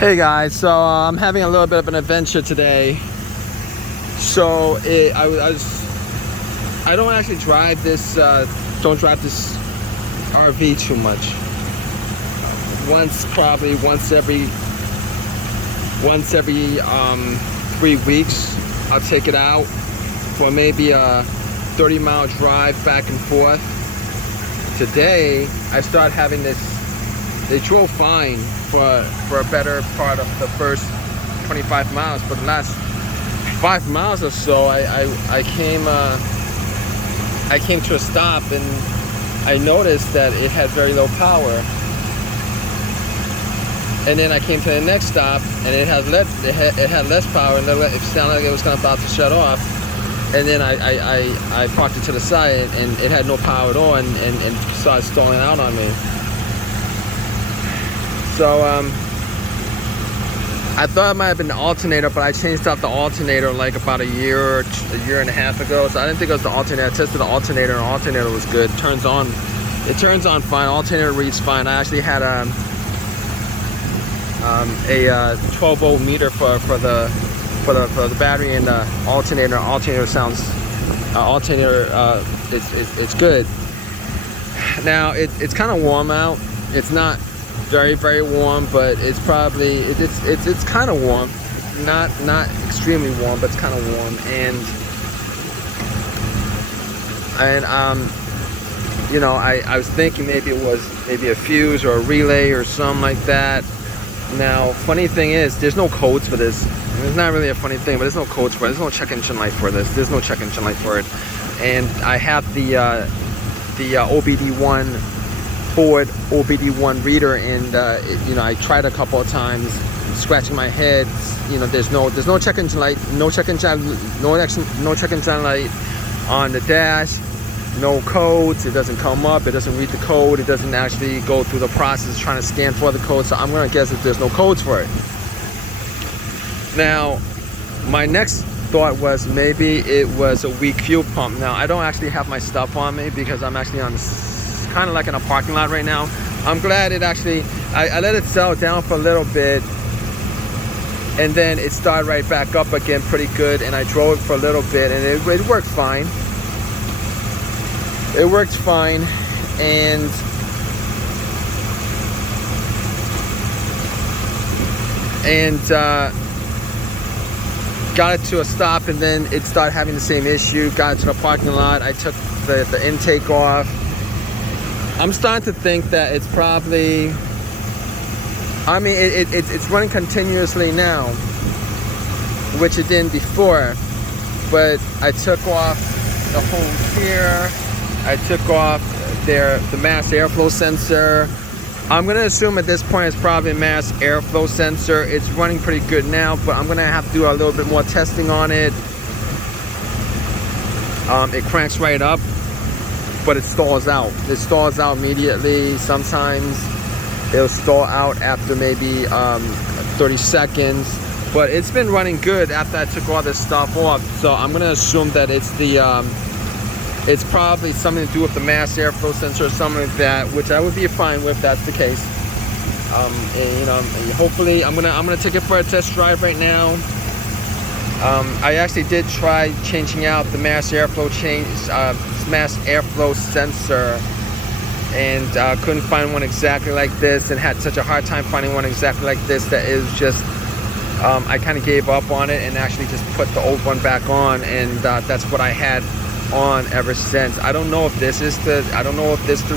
Hey guys, so I'm having a little bit of an adventure today. So I don't actually drive this RV too much. Probably once every 3 weeks, I'll take it out for maybe a 30-mile drive back and forth. Today I started having this. They drove fine for a better part of the first 25 miles, but the last 5 miles or so, I came to a stop and I noticed that it had very low power. And then I came to the next stop and it had less power, and it sounded like it was about to shut off. And then I parked it to the side and it had no power at all, and started stalling out on me. So I thought it might have been the alternator, but I changed out the alternator like about a year and a half ago. So I didn't think it was the alternator. I tested the alternator, and the alternator was good. It turns on fine. Alternator reads fine. I actually had a 12-volt meter for the battery and the alternator. It's good. Now it's kind of warm out. It's not very, very warm, but it's probably it's kind of warm, not extremely warm, but it's kind of warm. And you know, I was thinking maybe it was a fuse or a relay or something like that. Now, funny thing is, there's no codes for this. It's not really a funny thing, but there's no codes for it. There's no check engine light for this. There's no check engine light for it. And I have the OBD1 Ford OBD1 reader, and you know, I tried a couple of times, scratching my head. You know, there's no check engine light, no check engine light on the dash, no codes. It doesn't come up. It doesn't read the code. It doesn't actually go through the process trying to scan for the code. So I'm gonna guess that there's no codes for it. Now, my next thought was maybe it was a weak fuel pump. Now, I don't actually have my stuff on me because I'm actually on kind of like in a parking lot right now. I'm glad it actually, I let it settle down for a little bit, and then it started right back up again pretty good, and I drove it for a little bit, and it worked fine. It worked fine, and got it to a stop, and then it started having the same issue. Got it to the parking lot. I took the intake off. I'm starting to think that it's probably, I mean, it's running continuously now, which it didn't before. But I took off the hose here. I took off the mass airflow sensor. I'm gonna assume at this point it's probably a mass airflow sensor. It's running pretty good now, but I'm gonna have to do a little bit more testing on it. It cranks right up, but it stalls out. It stalls out immediately. Sometimes it'll stall out after maybe 30 seconds. But it's been running good after I took all this stuff off. So I'm gonna assume that it's it's probably something to do with the mass airflow sensor or something like that, which I would be fine with if that's the case. And, you know, hopefully I'm gonna take it for a test drive right now. I actually did try changing out the mass airflow sensor, and couldn't find one exactly like this, and had such a hard time finding one exactly like this that it was just I kind of gave up on it and actually just put the old one back on, and that's what I had on ever since. I don't know if this is the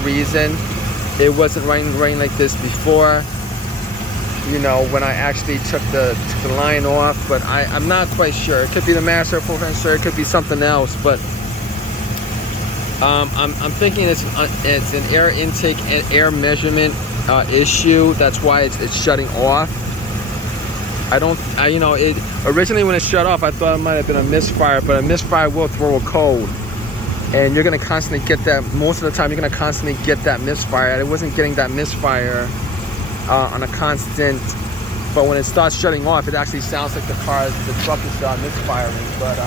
reason it wasn't running like this before, you know, when I actually took the line off, but I'm not quite sure. It could be the mass airflow sensor, it could be something else, but I'm thinking it's an air intake and air measurement issue. That's why it's shutting off. You know, originally when it shut off, I thought it might have been a misfire, but a misfire will throw a code, and you're gonna constantly get that. Most of the time, you're gonna constantly get that misfire. I wasn't getting that misfire on a constant, but when it starts shutting off, it actually sounds like the truck is misfiring. But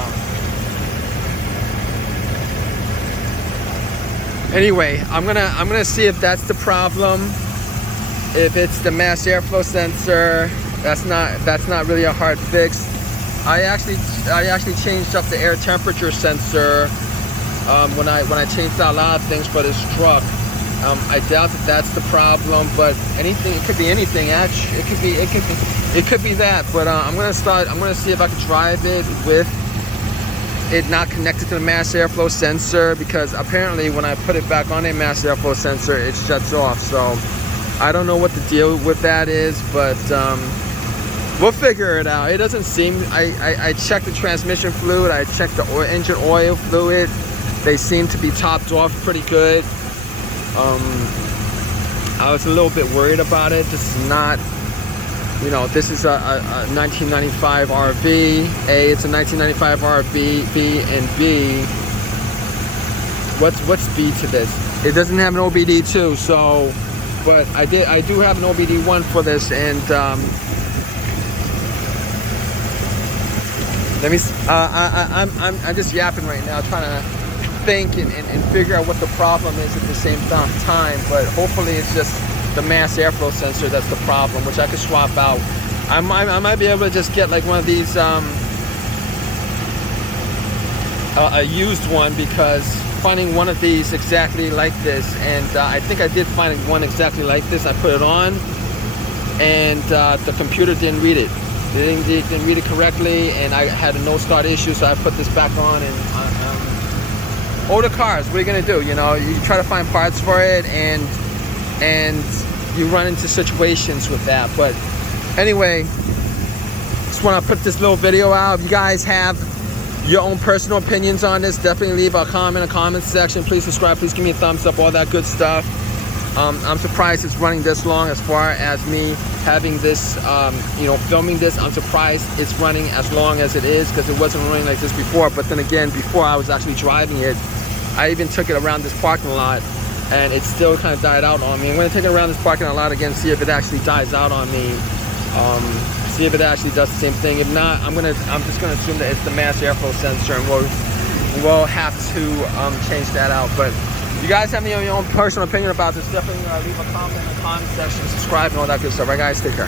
anyway, I'm gonna see if that's the problem. If it's the mass airflow sensor, That's not really a hard fix. I actually changed up the air temperature sensor when I changed out a lot of things for this truck. I doubt that that's the problem, but anything, it could be anything. Actually, it could be that. But I'm gonna see if I can drive it with it not connected to the mass airflow sensor, because apparently when I put it back on a mass airflow sensor, it shuts off. So I don't know what the deal with that is, but we'll figure it out. It doesn't seem. I checked the transmission fluid. I checked the engine oil fluid. They seem to be topped off pretty good. I was a little bit worried about it. This is not, you know, this is a 1995 RV. It's a 1995 RV. B and B. What's B to this? It doesn't have an OBD2, so, but I do have an OBD1 for this, and let me. I'm just yapping right now, trying to think and figure out what the problem is at the same time, but hopefully it's just the mass airflow sensor that's the problem, which I could swap out. I might be able to just get like one of these a used one, because finding one of these exactly like this, and I think I did find one exactly like this. I put it on and the computer didn't read it. It didn't read it correctly, and I had a no start issue, so I put this back on. And older cars, what are you gonna do? You know, you try to find parts for it, and you run into situations with that. But anyway, just want to put this little video out. If you guys have your own personal opinions on this, definitely leave a comment in the comment section. Please subscribe, please give me a thumbs up, all that good stuff. I'm surprised it's running this long. As far as me having this, you know, filming this, I'm surprised it's running as long as it is, because it wasn't running like this before. But then again, before I was actually driving it, I even took it around this parking lot, and it still kind of died out on me. I'm going to take it around this parking lot again, see if it actually dies out on me. See if it actually does the same thing. If not, I'm just going to assume that it's the mass airflow sensor, and we'll have to change that out. But if you guys have your own personal opinion about this, definitely leave a comment in the comment section, subscribe, and all that good stuff. All right, guys, take care.